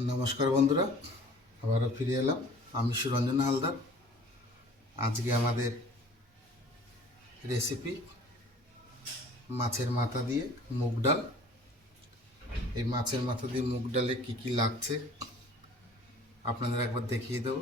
নমস্কার বন্ধুরা, আবারও ফিরে এলাম। আমি সুরঞ্জন হালদার। আজকে আমাদের রেসিপি মাছের মাথা দিয়ে মুগ ডাল। এই মাছের মাথা দিয়ে মুগ ডালে কী কী লাগছে আপনাদের একবার দেখিয়ে দেব।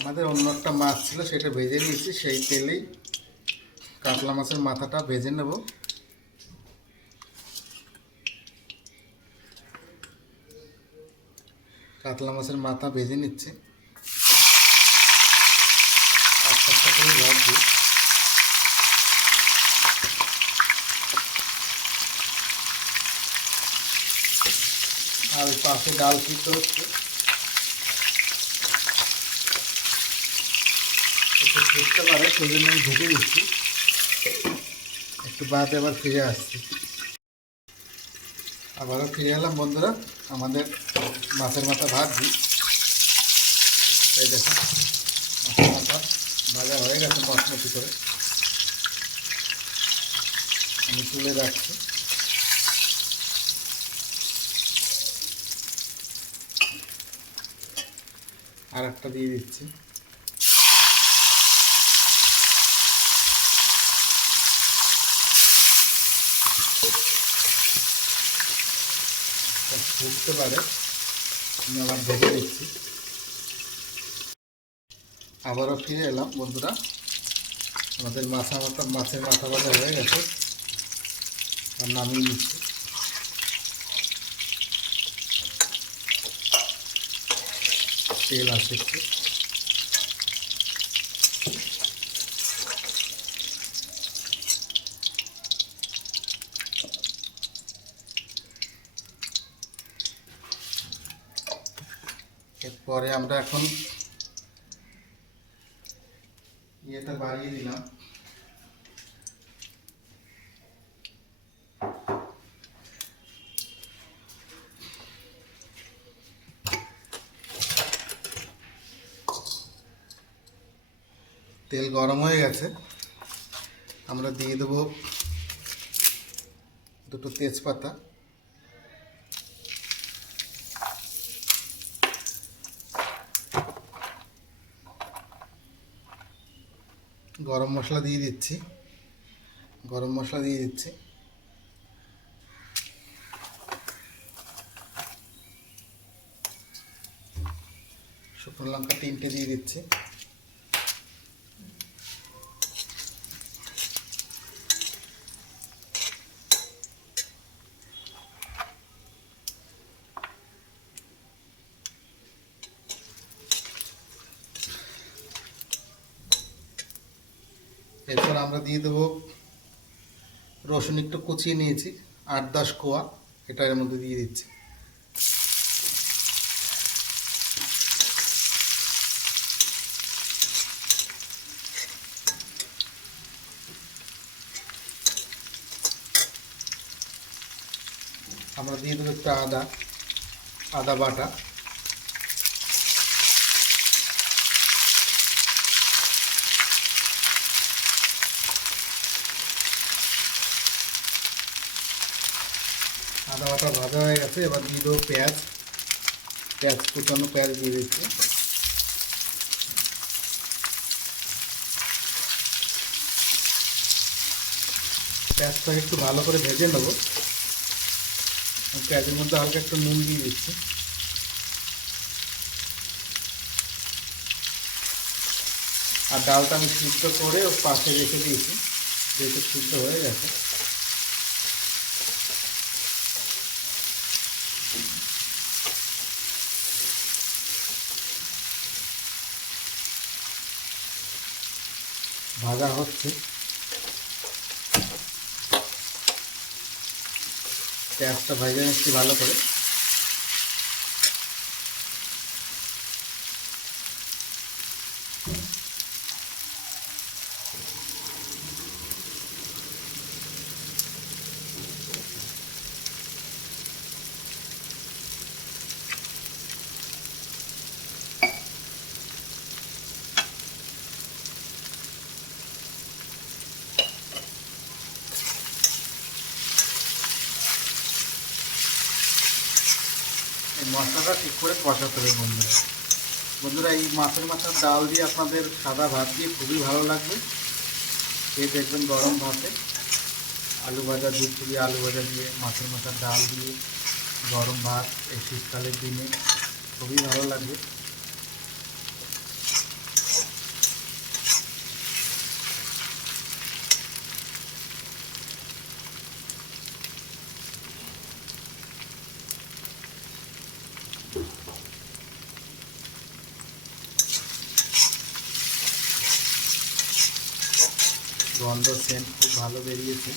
আমাদের অন্য একটা মাছ ছিল, সেটা ভেজে নিয়েছি। সেই তেলেই কাতলা মাছের মাথাটা ভেজে নেব। কাতলা মাছের মাথা ভেজে নিচ্ছে, একটা একটা করে ভাজছি। আর পাশে ডাল সিদ্ধ হচ্ছে, একটু ফুটতে পারে, সেই জন্য আমি ঢুকে দিচ্ছি। একটু বাদ এবার ফিরে আসছি। আবারও ফিরে এলাম বন্ধুরা। আমাদের মাছের মাথা ভাজছি। এই দেখুন, মাছের মাথা ভাজা হয়ে গেছে বাসমতি করে। আমি তুলে রাখছি। আর একটা দিয়ে দিচ্ছি। ফুটতে পারে, আমি আবার ঢেকে দিচ্ছি। আবারও ফিরে এলাম বন্ধুরা। আমাদের মাছের মাথা ভাজা হয়ে গেছে, আর নামিয়ে নিচ্ছি। তেল আসে একটু। এরপরে আমরা এখন ইয়েটা বাড়িয়ে দিলাম। তেল গরম হয়ে গেছে, আমরা দিয়ে দেবো দুটো তেজপাতা, গরম মশলা দিয়ে দিচ্ছি। শুকনো লঙ্কা 3টে দিয়ে দিচ্ছি। এরপর আমরা দিয়ে দেবো রসুন, একটু কুচিয়ে নিয়েছি, 8-10 কোয়া, এটা এর মধ্যে দিয়ে দিচ্ছি। আমরা দিয়ে দেবো একটু আদা বাটা। আদা বাটা ভাজা হয়ে গেছে, এবার দিয়ে দেবো পেঁয়াজ। কুচানো পেঁয়াজ দিয়ে দিচ্ছি। পেঁয়াজটাকে একটু ভালো করে ভেজে নেবো। পেঁয়াজের মধ্যে হালকা একটু নুন দিয়ে দিচ্ছি। আর ডালটা আমি সিদ্ধ করে ও পাশে রেখে দিয়েছি, যেহেতু সিদ্ধ হয়ে গেছে। ভাজা হচ্ছে, পেঁয়াজটা ভেজে নিচ্ছি ভালো করে। এই মশলাটা ঠিক করে কষাতে হবে বন্ধুরা। বন্ধুরা, এই মাছের মাথার ডাল দিয়ে আপনাদের সাদা ভাত দিয়ে খুবই ভালো লাগবে। খেয়ে দেখবেন গরম ভাতে আলু ভাজা, দুধ পুলি আলু ভাজা দিয়ে মাছের মাথার ডাল দিয়ে গরম ভাত এই শীতকালের দিনে খুবই ভালো লাগবে। গন্ধ সেন্ট খুব ভালো বেরিয়েছে।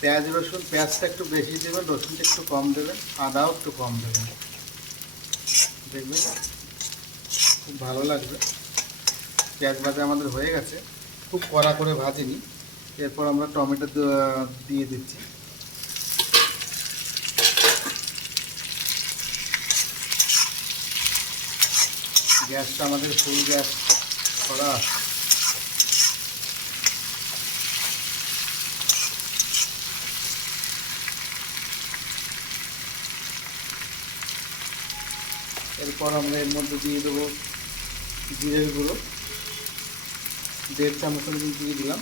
পেঁয়াজ রসুন, পেঁয়াজটা একটু বেশি দেবেন, রসুনটা একটু কম দেবেন, আদাও একটু কম দেবেন, দেখবেন খুব ভালো লাগবে। পেঁয়াজ ভাজা আমাদের হয়ে গেছে, খুব কড়া করে ভাজিনি। এরপর আমরা টমেটো দিয়ে দিচ্ছি। গ্যাসটা আমাদের ফুল গ্যাস করা আছে। এরপর আমরা এর মধ্যে দিয়ে দেবো জিরের গুঁড়ো, 1.5 চামচ দিয়ে দিলাম।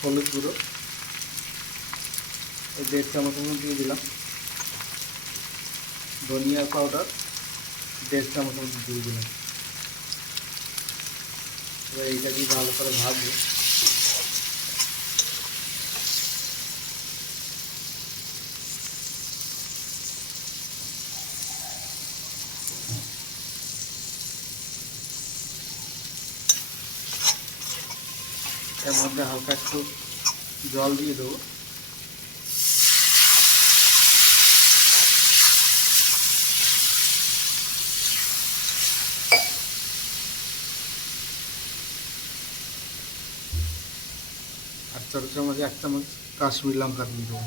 হলুদ গুঁড়ো 1.5 চামচ দিয়ে দিলাম। ধনিয়া পাউডার 1.5 চামচ দিয়ে দিলাম। এবার এইটাকে ভালো করে ভাজবো। এর মধ্যে হালকা একটু জল দিয়ে দেবো। আর ছোটো চামচে 1 চামচ কাশ্মীর লঙ্কা দিয়ে দেবো।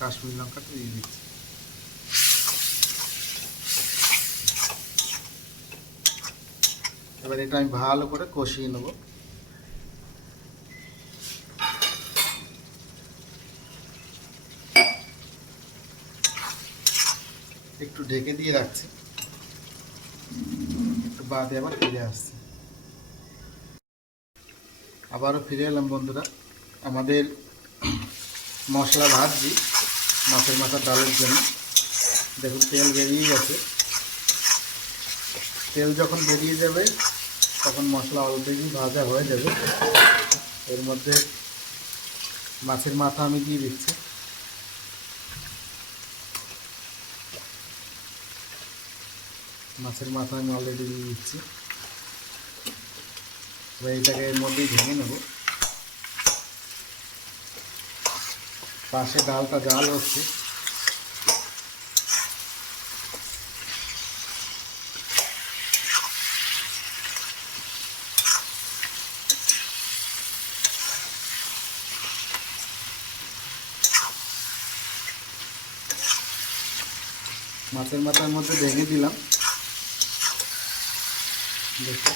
কাশ্মীর লঙ্কাটা দিয়ে দিচ্ছি। এবার এটা আমি ভালো করে কষিয়ে নেব। একটু ঢেকে দিয়ে রাখছি, একটু বাদে আবার ফিরে আসছি। আবারও ফিরে এলাম বন্ধুরা। আমাদের মশলা ভাজছি মাছের মাথার ডালের জন্য। দেখুন তেল বেরিয়ে গেছে। তেল যখন বেরিয়ে যাবে তখন মশলা অলরেডি ভাজা হয়ে যাবে। এর মধ্যে মাছের মাথা আমি দিয়ে দিচ্ছি। মাছের মাথা আমি অলরেডি দিয়ে দিচ্ছি। এবার এটাকে এর মধ্যেই ভেঙে নেব। পাশে ডালটা জাল হচ্ছে। মাছের মাথার মধ্যে ভেঙে দিলাম। দেখো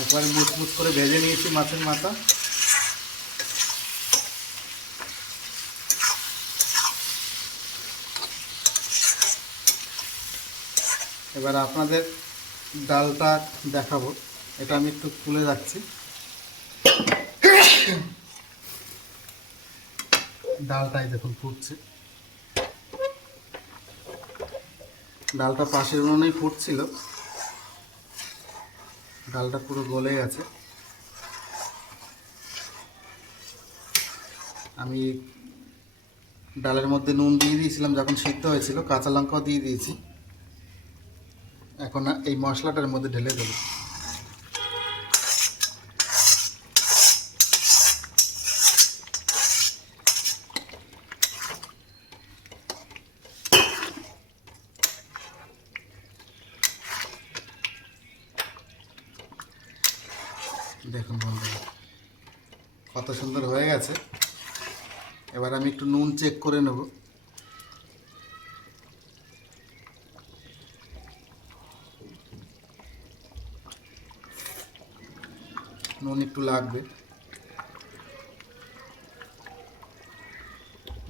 একবারে মুচমুচ করে ভেজে নিয়েছি মাছের মাথা। এবার আপনাদের ডালটা দেখাবো। এটা আমি একটু তুলে রাখছি। ডালটাই দেখুন ফুটছে। ডালটা পাশের উনুনেই ফুটছিল, ডালটা পুরো গলে গেছে। আমি ডালের মধ্যে নুন দিয়ে দিয়েছিলাম যখন সিদ্ধ হয়েছিল, কাঁচা লঙ্কাও দিয়ে দিয়েছি। এখন এই মশলাটার মধ্যে ঢেলে দেবো। কত সুন্দর হয়ে গেছে। এবার আমি একটু নুন চেক করে নেব। নুন একটু লাগবে।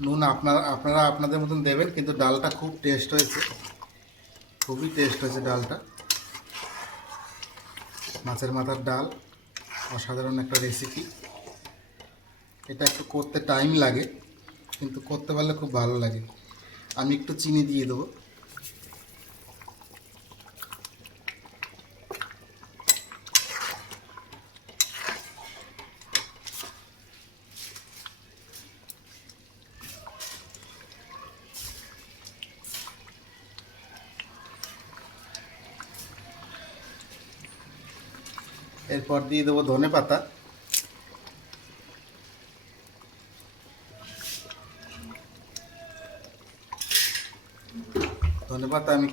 নুন আপনারা আপনাদের মতন দেবেন, কিন্তু ডালটা খুব টেস্ট হয়েছে, খুবই টেস্ট হয়েছে ডালটা। মাছের মাথার ডাল অসাধারণ একটা রেসিপি। এটা একটু করতে টাইম লাগে, কিন্তু করতে পারলে খুব ভালো লাগে। আমি একটু চিনি দিয়ে দেবো। এরপর দিয়ে দেবো ধনে পাতা। ধনে পাতা আমি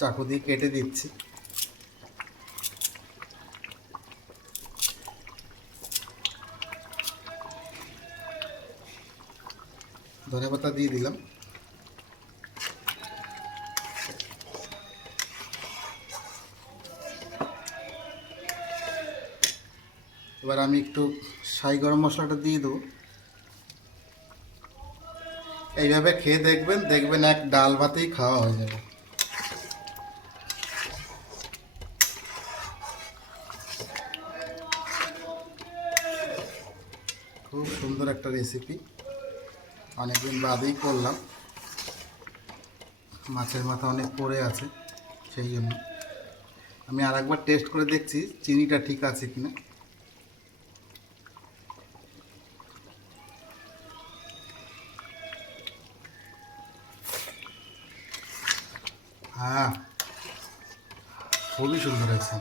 চাকু দিয়ে কেটে দিচ্ছি। ধনে পাতা দিয়ে দিলাম। এবার আমি একটু শাহি গরম মশলাটা দিয়ে দেবো। এইভাবে খেয়ে দেখবেন এক ডাল ভাতেই খাওয়া হয়ে যাবে। খুব সুন্দর একটা রেসিপি, অনেকদিন বাদেই করলাম। মাছের মাথা অনেক পড়ে আছে, সেই জন্য আমি আরেকবার টেস্ট করে দেখছি চিনিটা ঠিক আছে কিনা। হ্যাঁ, খুবই সুন্দর হয়েছে।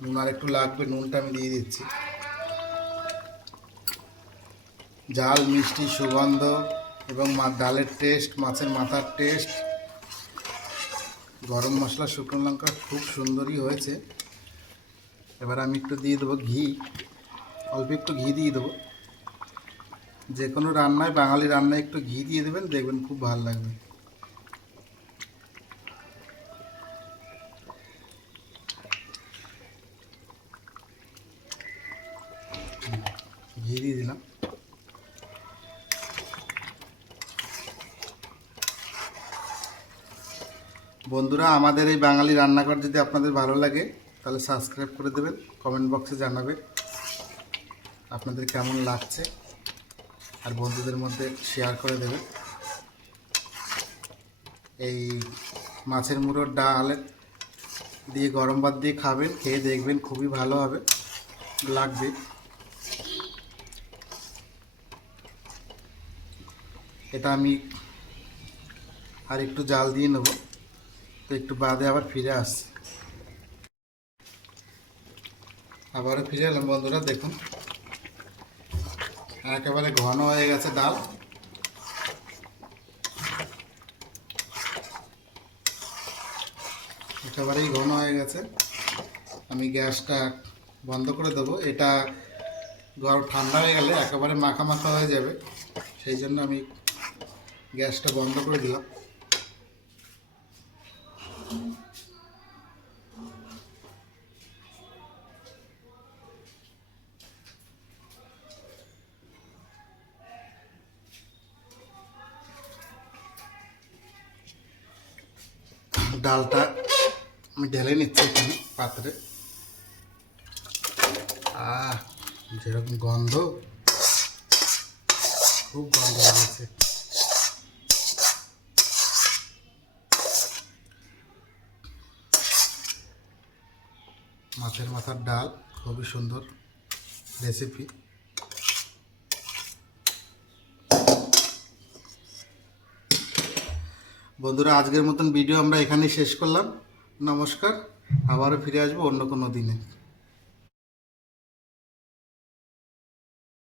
নুন আর একটু লাগবে, নুনটা আমি দিয়ে দিচ্ছি। ঝাল, মিষ্টি, সুগন্ধ এবং ডালের টেস্ট, মাছের মাথার টেস্ট, গরম মশলা, শুকনো লঙ্কা খুব সুন্দরই হয়েছে। এবার আমি একটু দিয়ে দেবো ঘি, অল্প একটু ঘি দিয়ে দেবো। যে কোনো রান্নায়, বাঙালি রান্নায় একটু ঘি দিয়ে দেবেন, দেখবেন খুব ভালো লাগবে। ঘি দিয়ে দিলাম। বন্ধুরা, আমাদের এই বাঙালি রান্নাঘর যদি আপনাদের ভালো লাগে তাহলে সাবস্ক্রাইব করে দেবেন, কমেন্ট বক্সে জানাবেন আপনাদের কেমন লাগছে, আর বন্ধুদের মধ্যে শেয়ার করে দেবেন। এই মাছের মুড়োর ডাল দিয়ে গরম ভাত দিয়ে খাবেন, খেয়ে দেখবেন খুবই ভালো হবে লাগবে। এটা আমি আর একটু জাল দিয়ে নেব, তো একটু বাদে আবার ফিরে আসছি। আবারও ফিরে এলাম বন্ধুরা, দেখুন একেবারে ঘন হয়ে গেছে ডাল। একেবারেই ঘন হয়ে গেছে। আমি গ্যাসটা বন্ধ করে দেবো। এটা গরম ঠান্ডা হয়ে গেলে একেবারে মাখা মাখা হয়ে যাবে, সেই জন্য আমি গ্যাসটা বন্ধ করে দিলাম। ডালটা আমি ঢেলে নিচ্ছি এখানে পাত্রে। যেরকম গন্ধ, খুব গন্ধ হয়েছে। মাছের মাথার ডাল খুবই সুন্দর রেসিপি। বন্ধুরা, আজকের মতন ভিডিও আমরা এখানেই শেষ করলাম। নমস্কার, আবারও ফিরে আসবো অন্য কোনো দিনে।